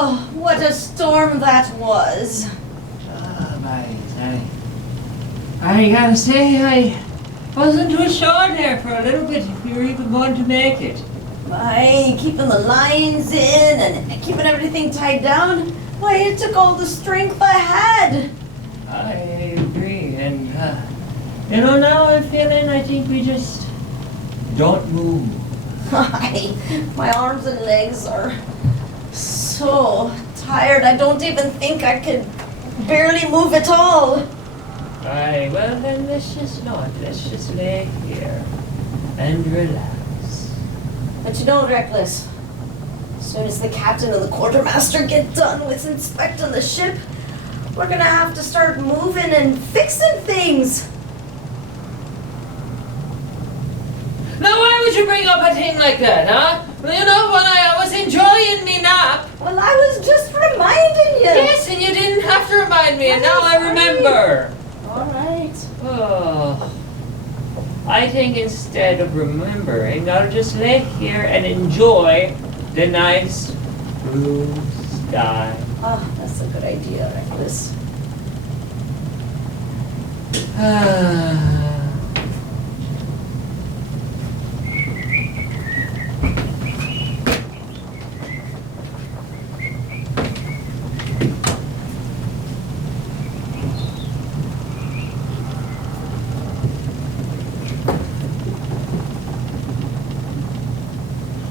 Oh, what a storm that was. I gotta say, I wasn't too sure there for a little bit if we were even going to make it. By keeping the lines in and keeping everything tied down, why, it took all the strength I had. I agree, and now I'm feeling I think we just don't move. My arms and legs are so tired, I don't even think I could barely move at all. Aye, well then let's just not. Let's just lay here and relax. But you know, Reckless, as soon as the captain and the quartermaster get done with inspecting the ship, we're gonna have to start moving and fixing things. Now why would you bring up a thing like that, huh? Well, you know, when I was enjoying me nap. Well, I was just reminding you. Yes, and you didn't have to remind me, and now I remember. All right. Oh, I think instead of remembering, I'll just lay here and enjoy the nice blue sky. Oh, that's a good idea, Reckless.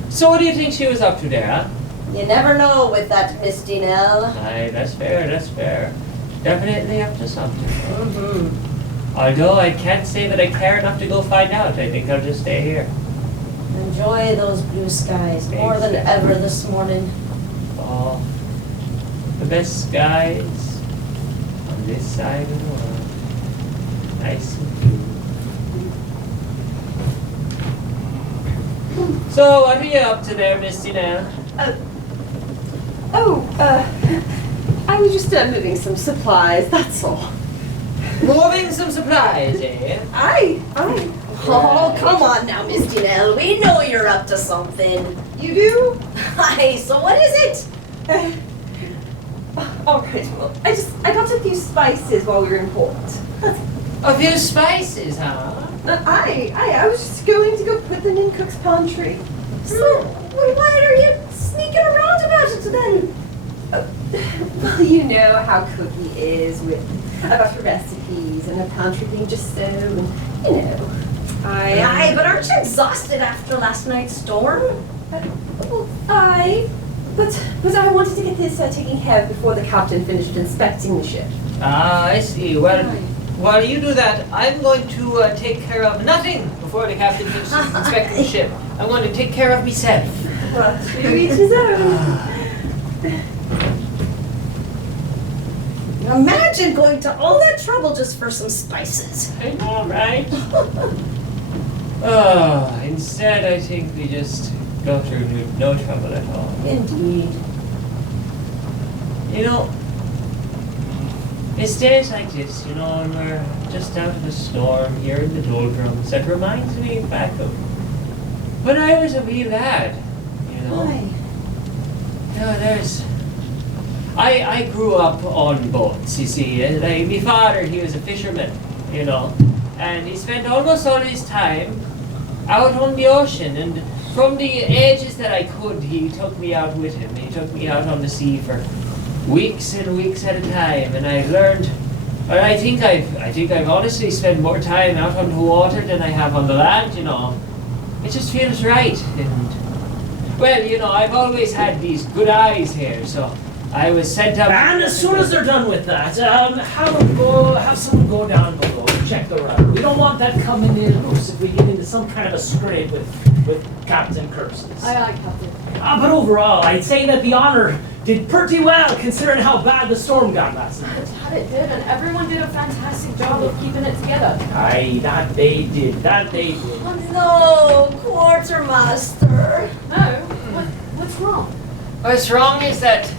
So what do you think she was up to there, huh? You never know with that Misty Nell. Aye, that's fair. Definitely up to something. Mm-hmm. Although I can't say that I care enough to go find out. I think I'll just stay here. Enjoy those blue skies more than ever this morning. Oh, the best skies on this side of the world. Nice and blue. So, what are you up to there, Misty now? I was just moving some supplies, that's all. Moving some supplies, eh? Aye. Oh, come on now, Misty Nell. We know you're up to something. You do? Hi, so what is it? All right, well, I got a few spices while we were in port. A few spices, huh? I was just going to go put them in Cook's pantry. So, why are you sneaking around about it then? Well, you know how Cookie is about her recipes and her pantry being just so, and you know. Aye, but aren't you exhausted after last night's storm? Well, but I wanted to get this taken care of before the captain finished inspecting the ship. Ah, I see. Well, while you do that, I'm going to take care of nothing before the captain finishes inspecting the ship. I'm going to take care of myself. Well, to each his own. Imagine going to all that trouble just for some spices. I know, right? Instead I think we just go through with no trouble at all. Indeed. You know, it's days like this, you know, when we're just out of a storm here in the doldrums, that reminds me back of when I was a wee lad, you know. Aye. You know, I grew up on boats, you see, and my father, he was a fisherman, you know, and he spent almost all his time out on the ocean, and from the ages that I could, he took me out with him. He took me out on the sea for weeks and weeks at a time, and I learned, and I think I've honestly spent more time out on the water than I have on the land, you know. It just feels right, and, well, you know, I've always had these good eyes here, so I was sent up. And as soon as they're done with that, have someone go down below and check the rudder. We don't want that coming in loose if we get into some kind of a scrape with Captain Curses. Aye, Captain. But overall, I'd say that the Honor did pretty well considering how bad the storm got last night. It did, and everyone did a fantastic job of keeping it together. Aye, that they did. Oh, no, Quartermaster. No, what's wrong? What's wrong is that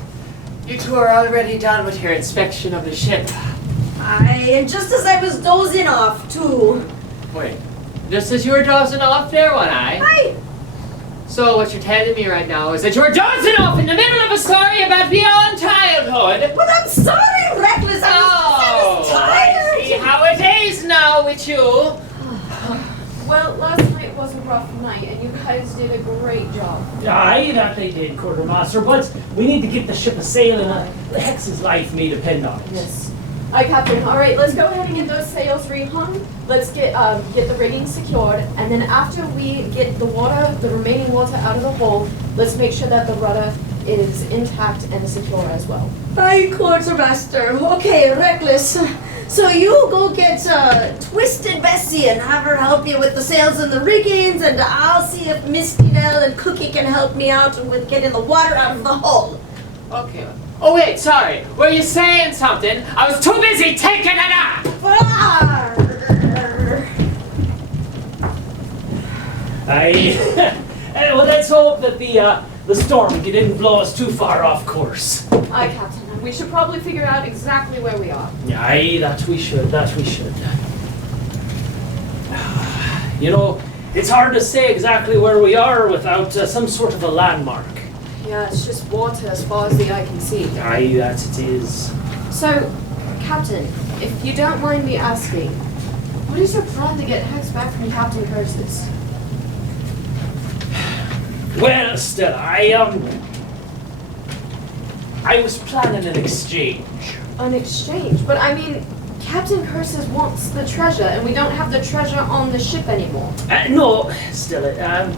you two are already done with your inspection of the ship. Aye, and just as I was dozing off, too. Wait, just as you were dozing off there, one eye? Aye. So what you're telling me right now is that you're dozing off in the middle of a story about beyond childhood. Well, I'm sorry, Reckless. I was tired. I see how it is now with you. Well, last night was a rough night, and you guys did a great job. Aye, that they did, Quartermaster, but we need to get the ship a-sailing. The Hex's life may depend on it. Yes. Aye, Captain. All right, let's go ahead and get those sails rehung. Let's get the rigging secured, and then after we get the remaining water out of the hull, let's make sure that the rudder is intact and secure as well. Hi, Quartermaster. Okay, Reckless. So you go get Twisted Bessie and have her help you with the sails and the riggings, and I'll see if Misty Nell and Cookie can help me out with getting the water out of the hull. Okay. Oh wait, sorry. Were you saying something? I was too busy taking a nap. Aye. Well, let's hope that the storm didn't blow us too far off course. Aye, Captain. We should probably figure out exactly where we are. Aye, that we should. You know, it's hard to say exactly where we are without some sort of a landmark. Yeah, it's just water as far as the eye can see. Aye, that it is. So, Captain, if you don't mind me asking, what is your plan to get Hex back from Captain Curses? Well, Stella, I was planning an exchange. An exchange? But I mean, Captain Curses wants the treasure, and we don't have the treasure on the ship anymore. No, Stella,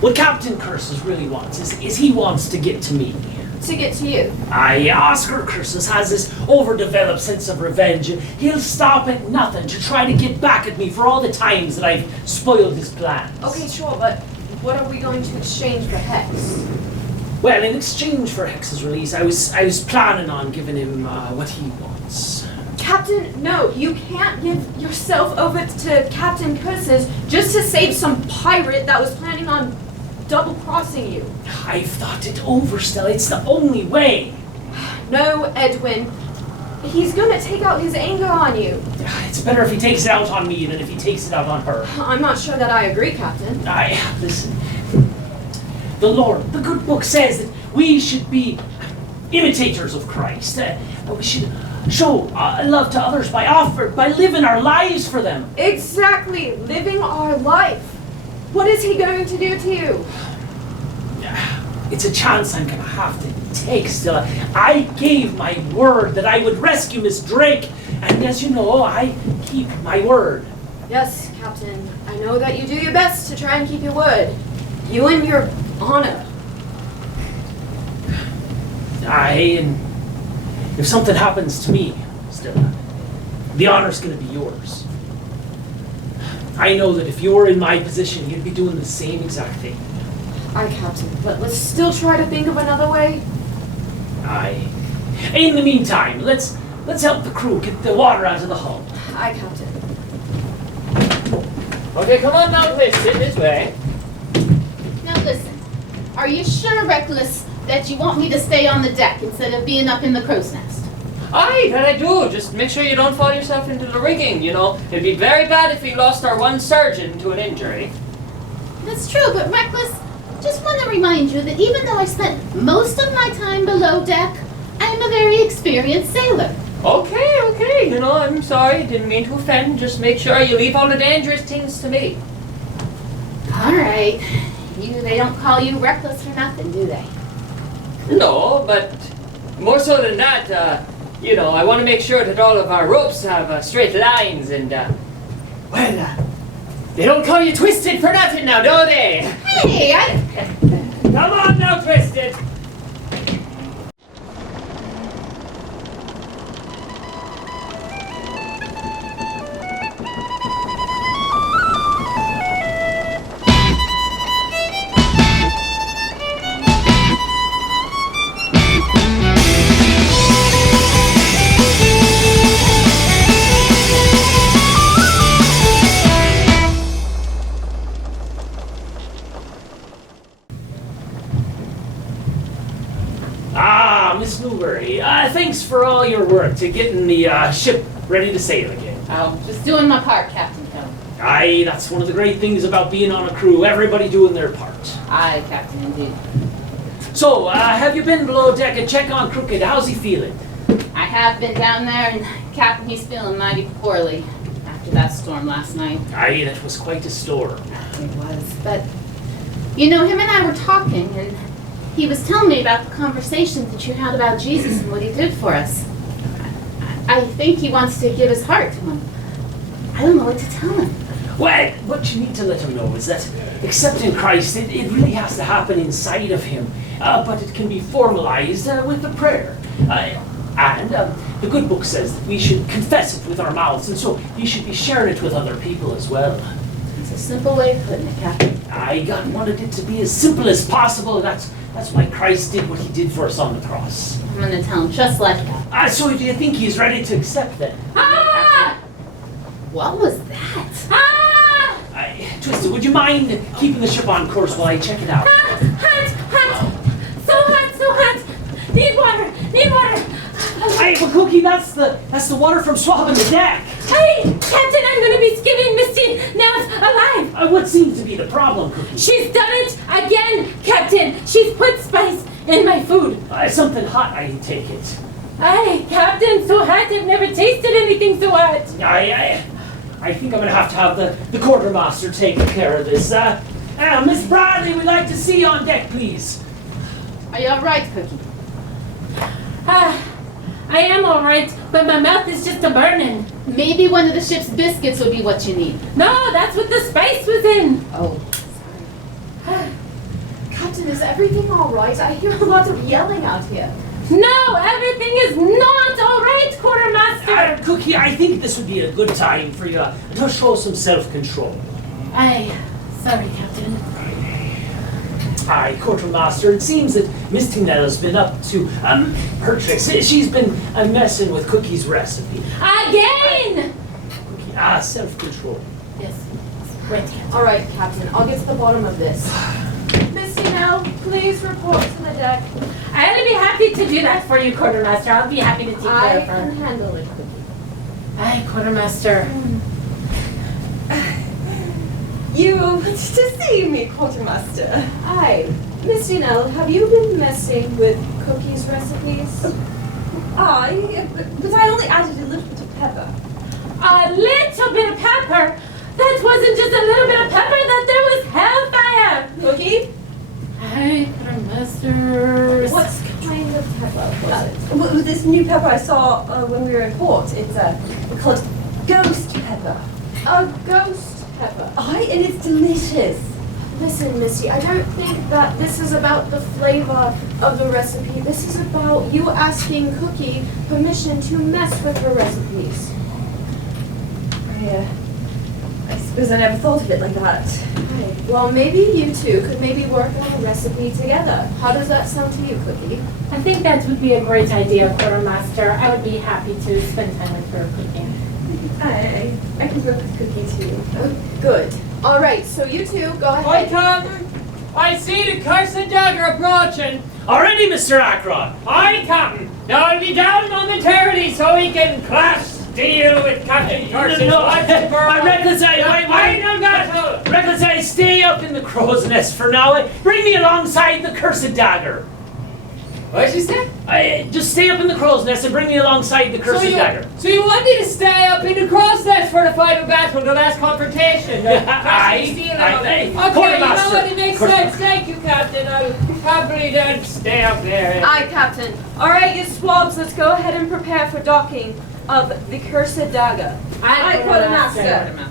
what Captain Curses really wants is he wants to get to me. To get to you. Aye, Oscar Curses has this overdeveloped sense of revenge. He'll stop at nothing to try to get back at me for all the times that I've spoiled his plans. Okay, sure, but what are we going to exchange for Hex? Well, in exchange for Hex's release, I was planning on giving him what he wants. Captain, no, you can't give yourself over to Captain Curses just to save some pirate that was planning on double-crossing you. I've thought it over, Stella. It's the only way. No, Edwin. He's gonna take out his anger on you. It's better if he takes it out on me than if he takes it out on her. I'm not sure that I agree, Captain. Listen. The Lord, the good book says that we should be imitators of Christ. We should show love to others by living our lives for them. Exactly, living our life. What is he going to do to you? It's a chance I'm gonna have to take, Stella. I gave my word that I would rescue Miss Drake, and as you know, I keep my word. Yes, Captain. I know that you do your best to try and keep your word. You and your honor. Aye, and if something happens to me, Stella, the honor's gonna be yours. I know that if you were in my position, you'd be doing the same exact thing. Aye, Captain, but let's still try to think of another way. Aye. In the meantime, let's help the crew get the water out of the hull. Aye, Captain. Okay, come on now, Twisted, this way. Now listen, are you sure, Reckless, that you want me to stay on the deck instead of being up in the crow's nest? Aye, that I do. Just make sure you don't fall yourself into the rigging, you know. It'd be very bad if we lost our one surgeon to an injury. That's true, but Reckless, just want to remind you that even though I spent most of my time below deck, I am a very experienced sailor. Okay, you know, I'm sorry, didn't mean to offend. Just make sure you leave all the dangerous things to me. All right. They don't call you Reckless for nothing, do they? No, but more so than that, you know, I want to make sure that all of our ropes have straight lines and, they don't call you Twisted for nothing now, do they? Hey, Come on now, Twisted! Miss Newberry, thanks for all your work to getting the ship ready to sail again. Oh, just doing my part, Captain Kellam. Aye, that's one of the great things about being on a crew, everybody doing their part. Aye, Captain, indeed. So, have you been below deck and check on Crooked? How's he feeling? I have been down there, and Captain, he's feeling mighty poorly after that storm last night. Aye, that was quite a storm. It was, but you know, him and I were talking, and he was telling me about the conversations that you had about Jesus and what he did for us. I think he wants to give his heart to him. I don't know what to tell him. Well, what you need to let him know is that accepting Christ, it really has to happen inside of him. But it can be formalized with a prayer. And the good book says that we should confess it with our mouths, and so you should be sharing it with other people as well. It's a simple way of putting it, Captain. God wanted it to be as simple as possible. That's why Christ did what he did for us on the cross. I'm going to tell him just like that. So do you think he's ready to accept that? Ah! What was that? Ah! Twisted, would you mind keeping the ship on course while I check it out? Hot! So hot! Need water! Hey, but Cookie, that's the water from swabbing the deck. Hey, Captain, I'm gonna be skimming Misty Nell's alive! What seems to be the problem, Cookie? She's done it again, Captain! She's put spice in my food! Something hot, I take it. Hey, Captain, so hot, I've never tasted anything so hot! I think I'm going to have the quartermaster take care of this. Miss Bradley, we'd like to see you on deck, please. Are you all right, Cookie? I am alright, but my mouth is just a-burning. Maybe one of the ship's biscuits would be what you need. No, that's what the spice was in! Oh, Captain, is everything alright? I hear a lot of yelling out here. No, everything is not alright, Quartermaster! Cookie, I think this would be a good time for you to show some self-control. Sorry, Captain. Aye, Quartermaster, it seems that Miss Tinella's been up to her tricks. She's been messing with Cookie's recipe. Again! Cookie, self-control. Yes. Wait. Alright, Captain, I'll get to the bottom of this. Miss Tinell, please report to the deck. I'll be happy to do that for you, Quartermaster. I'll be happy to take care of her. I can handle it, Cookie. Aye, Quartermaster. You wanted to see me, Quartermaster. Aye. Miss Tinell, have you been messing with Cookie's recipes? But I only added a little bit of pepper. A little bit of pepper? That wasn't just a little bit of pepper, that there was hellfire! Cookie? Aye, Quartermaster. What kind of pepper was it? Well, this new pepper I saw when we were in port. It's we call it ghost pepper. A ghost pepper. Aye, and it's delicious. Listen, Misty, I don't think that this is about the flavor of the recipe. This is about you asking Cookie permission to mess with her recipes. I suppose I never thought of it like that. Right. Well, maybe you two could maybe work on a recipe together. How does that sound to you, Cookie? I think that would be a great idea, Quartermaster. I would be happy to spend time with her cooking. I can work with Cookie too. Good. All right, so you two go Hi, ahead. Captain. I see the cursed dagger approaching. Already, Mr. Ackroyd. Hi, Captain. Now I'll be down momentarily so we can clash deal with Captain Cursed. Reckless, I stay up in the crow's nest for now. Bring me alongside the cursed dagger. What did you say? Just stay up in the crow's nest and bring me alongside the cursed dagger. So you want me to stay up in the crow's nest for the final battle, the last confrontation? Aye. Okay, you know Quartermaster. what? It makes sense. Thank you, Captain. I'll happily then stay up there. Aye, Captain. All right, you swabs, let's go ahead and prepare for docking of the cursed dagger. Aye, Quartermaster.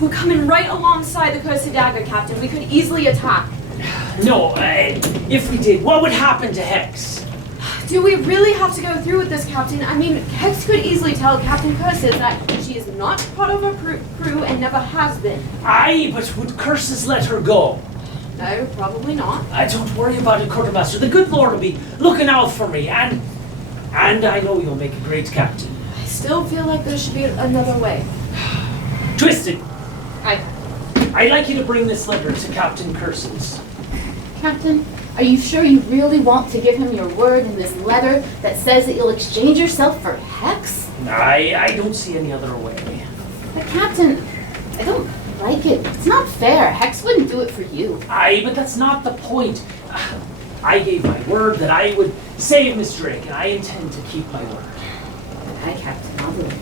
We're coming right alongside the cursed dagger, Captain. We could easily attack. No, if we did, what would happen to Hex? Do we really have to go through with this, Captain? I mean, Hex could easily tell Captain Curses that she is not part of our crew and never has been. Aye, but would Curses let her go? No, probably not. Don't worry about it, quartermaster. The good Lord will be looking out for me, and I know you'll make a great captain. I still feel like there should be another way. Twisted, I, I'd like you to bring this letter to Captain Curses. Captain, are you sure you really want to give him your word in this letter that says that you'll exchange yourself for Hex? I don't see any other way. But Captain, I don't like it. It's not fair. Hex wouldn't do it for you. But that's not the point. I gave my word that I would save Miss Drake, and I intend to keep my word. Hi, Captain. I'll do it.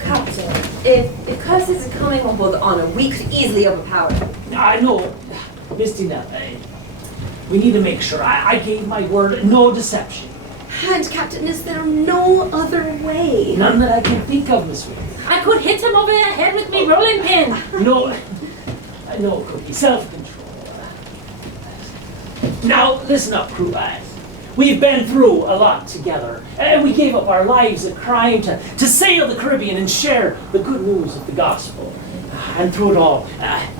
Captain, if Curses is coming on board the Honor, we could easily overpower him. I know, Misty Nell, we need to make sure. I gave my word, no deception. And Captain, is there no other way? None that I can think of, Miss Wade. I could hit him over the head with me rolling pin. No, Cookie, self-control. Now, listen up, crew. We've been through a lot together, and we gave up our lives of crime to sail the Caribbean and share the good news of the gospel. And through it all,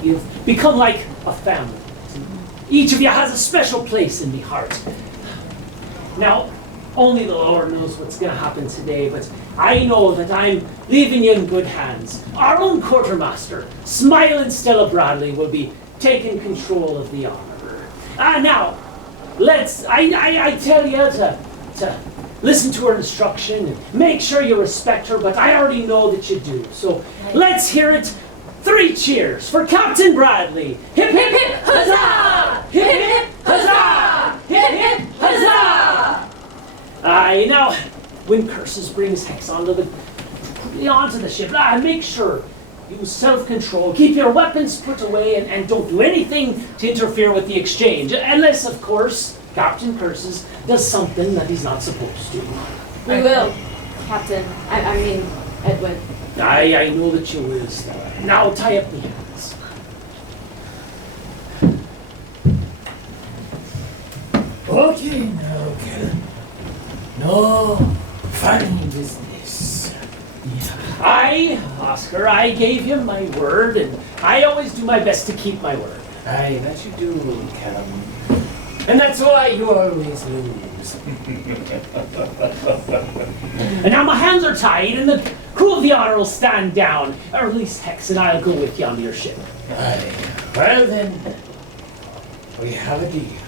you've become like a family. Each of you has a special place in my heart. Now, only the Lord knows what's going to happen today, but I know that I'm leaving you in good hands. Our own quartermaster, Smiling Stella Bradley, will be taking control of the honor. Now, I tell you to listen to her instruction and make sure you respect her, but I already know that you do. So let's hear it. 3 cheers for Captain Bradley. Hip, hip, hip, huzzah! Hip, hip, huzzah! Hip, hip, huzzah! Now, when Curses brings Hex onto the ship, make sure you use self-control, keep your weapons put away, and don't do anything to interfere with the exchange, unless, of course, Captain Curses does something that he's not supposed to. We will, Captain. I mean, Edwin. I know that you will, Stella. Now tie up the hands. Okay, now, Kellam. No funny business. Oscar, I gave him my word, and I always do my best to keep my word. Aye, that you do, Kellam. And that's why you always lose. And now my hands are tied, and the crew of the Honor will stand down. Or at least Hex and I'll go with you on your ship. Aye. Well then, we have a deal.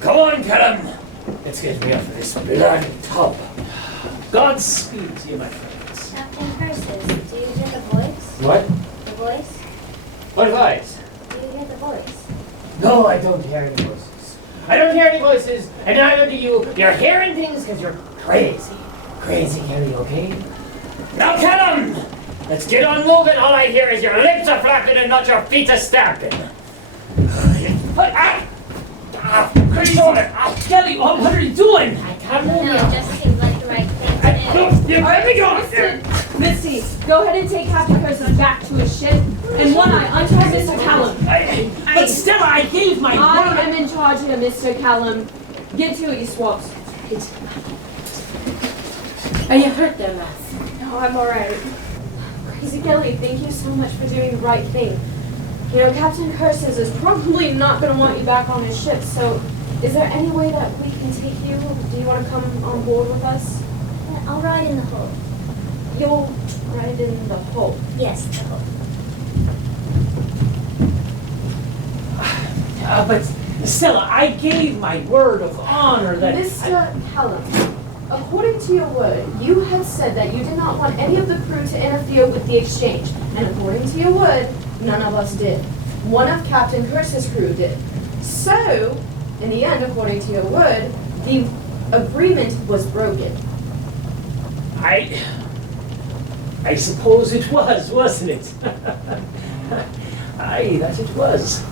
Come on, Kellam. Let's get me off of this bloody tub. Godspeed to you, my friends. Captain Curses, do you hear the voice? What? The voice? What voice? Do you hear the voice? No, I don't hear any voices. I don't hear any voices, and neither do you. You're hearing things because you're crazy. Crazy, Kelly, okay? Now, Kellam! Let's get on moving. All I hear is your lips are flapping and not your feet are stamping. Crazy! Kelly, what are you doing? I can't No, move it now. just seems like the right thing to do. You let me go! Misty, go ahead and take Captain Curses back to his ship. And One Eye, untie Mr. Kellam. But Stella, I gave my I word. am in charge here, Mr. Kellam. Get to it, you swabs. Are you hurt there, lass? No, I'm alright. Crazy Kelly, thank you so much for doing the right thing. You know, Captain Curses is probably not going to want you back on his ship, so is there any way that we can take you? Do you want to come on board with us? Yeah, I'll ride in the hull. You'll ride in the hull. Yes, the hull. But Stella, I gave my word of honor that... Mr. Kellam, according to your word, you had said that you did not want any of the crew to interfere with the exchange. And according to your word, none of us did. One of Captain Curse's crew did. So, in the end, according to your word, the agreement was broken. I suppose it was, wasn't it? Aye, that it was.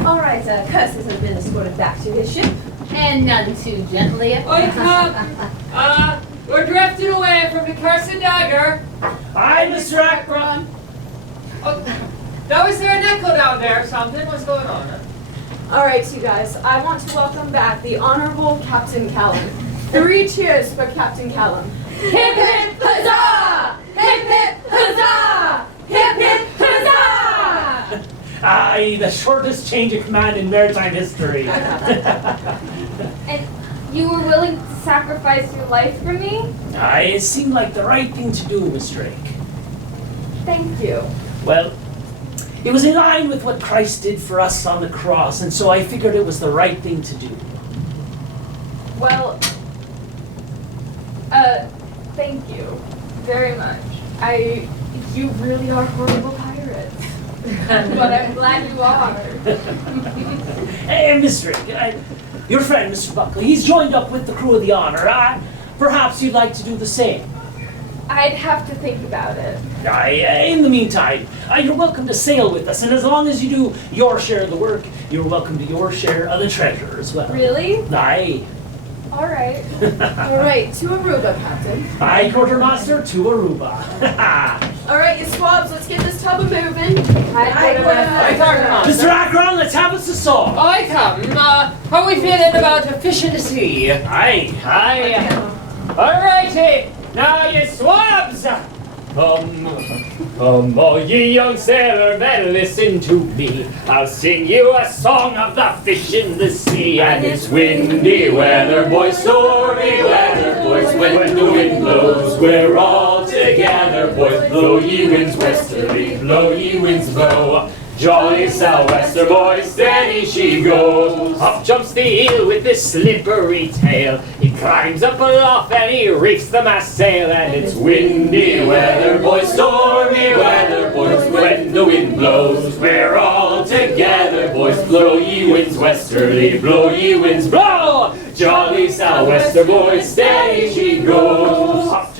All right, Curses has been escorted back to his ship. And none too gently. Oi, Captain! We're drifting away from the Cursed Dagger. Aye, Mr. Akron. Oh, that was there an echo down there or something? What's going on? Huh? All right, you guys, I want to welcome back the Honorable Captain Kellam. 3 cheers for Captain Kellam. Hip hip huzzah! Hip hip Aye, the shortest change of command in maritime history. And you were willing to sacrifice your life for me? Aye, it seemed like the right thing to do, Miss Drake. Thank you. Well, it was in line with what Christ did for us on the cross, and so I figured it was the right thing to do. Well, thank you very much. You really are horrible pirates. But I'm glad you are. Hey, Miss Drake, your friend, Mr. Buckley, he's joined up with the crew of the Honor. Perhaps you'd like to do the same. I'd have to think about it. In the meantime, you're welcome to sail with us, and as long as you do your share of the work, you're welcome to your share of the treasure as well. Really? Aye. All right. All right, to Aruba, Captain. Aye, Quartermaster, to Aruba. All right, you swabs, let's get this tub moving. Mr. Akron, let's have us a song. I come. How we feeling about efficiency? Aye. Aye. Alrighty. Now you swabs. Come, all ye young sailor men, listen to me. I'll sing you a song of the fish in the sea. And it's windy weather, boys, stormy weather, boys. When the wind blows, we're all together, boys. Blow ye winds westerly, blow ye winds blow. Jolly sou'wester, boys, steady she goes. Up jumps the eel with his slippery tail. He climbs up aloft and he reefs the mast sail. And it's windy weather, boys, stormy weather, boys. When the wind blows, we're all together, boys. Blow ye winds westerly, blow ye winds blow. Jolly sou'wester, boys, steady she goes. Up